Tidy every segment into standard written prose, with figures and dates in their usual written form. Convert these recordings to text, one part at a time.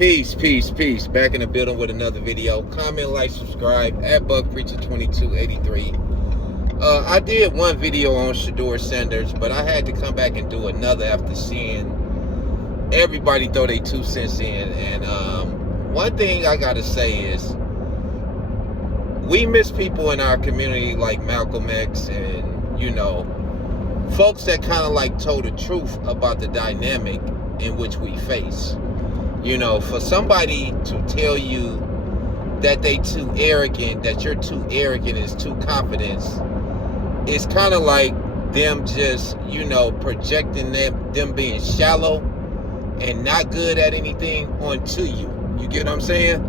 Peace, peace, peace. Back in the building with another video. Comment, like, subscribe at BuckPreacher2283. I did one video on Shedur Sanders, but I had to come back and do another after seeing everybody throw their 2 cents in. And one thing I gotta say is, we miss people in our community like Malcolm X and, folks that kind of like told the truth about the dynamic in which we face. For somebody to tell you that they too arrogant, that you're too arrogant, is too confident, it's kind of like them just, projecting them being shallow and not good at anything onto you. You get what I'm saying?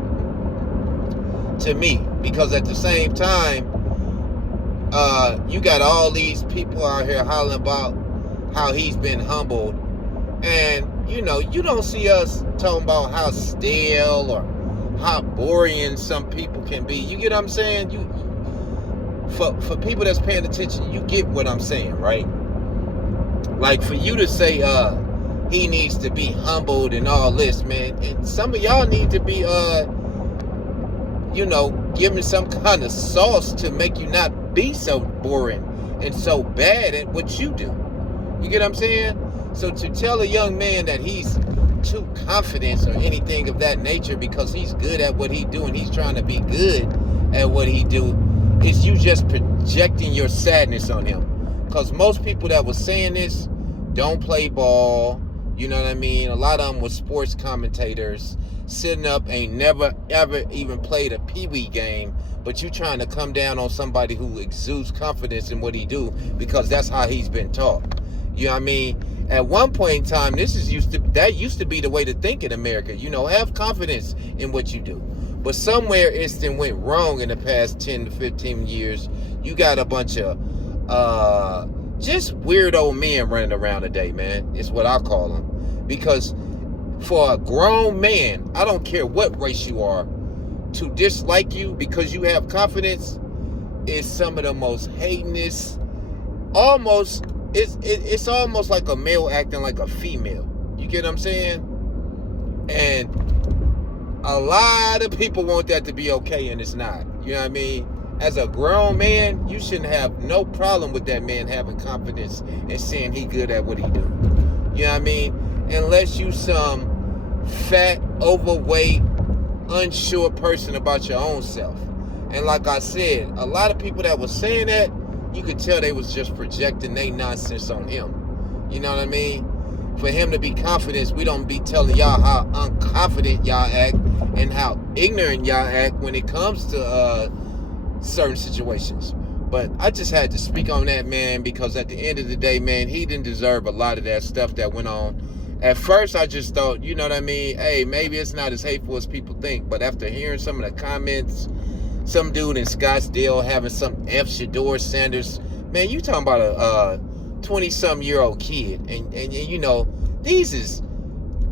To me, because at the same time, you got all these people out here hollering about how he's been humbled, and you don't see us talking about how stale or how boring some people can be. You get what I'm saying? For people that's paying attention, you get what I'm saying, right? Like, for you to say he needs to be humbled and all this, man, and some of y'all need to be giving some kind of sauce to make you not be so boring and so bad at what you do. You get what I'm saying? So to tell a young man that he's too confident or anything of that nature because he's good at what he do and he's trying to be good at what he do, is you just projecting your sadness on him. Because most people that was saying this don't play ball. You know what I mean? A lot of them were sports commentators, sitting up, ain't never ever even played a pee-wee game, but you trying to come down on somebody who exudes confidence in what he do because that's how he's been taught. You know what I mean? At one point in time, that used to be the way to think in America. Have confidence in what you do. But somewhere it's then went wrong in the past 10 to 15 years. You got a bunch of just weird old men running around today, man. It's what I call them. Because for a grown man, I don't care what race you are, to dislike you because you have confidence is some of the most hatinous, almost, it's almost like a male acting like a female. You get what I'm saying? And a lot of people want that to be okay, and it's not. You know what I mean? As a grown man, you shouldn't have no problem with that man having confidence and saying he good at what he do. You know what I mean? Unless you some fat, overweight, unsure person about your own self. And like I said, a lot of people that was saying that, you could tell they was just projecting their nonsense on him. You know what I mean? For him to be confident, we don't be telling y'all how unconfident y'all act and how ignorant y'all act when it comes to certain situations. But I just had to speak on that, man, because at the end of the day, man, he didn't deserve a lot of that stuff that went on. At first, I just thought, you know what I mean? Hey, maybe it's not as hateful as people think. But after hearing some of the comments, some dude in Scottsdale having some Shedur Sanders, man, you talking about a 20-something-year-old kid. And these is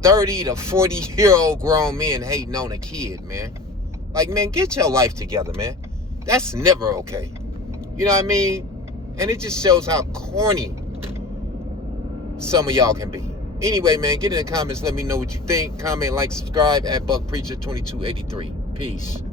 30 to 40-year-old grown men hating on a kid, man. Like, man, get your life together, man. That's never okay. You know what I mean? And it just shows how corny some of y'all can be. Anyway, man, get in the comments. Let me know what you think. Comment, like, subscribe at BuckPreacher2283. Peace.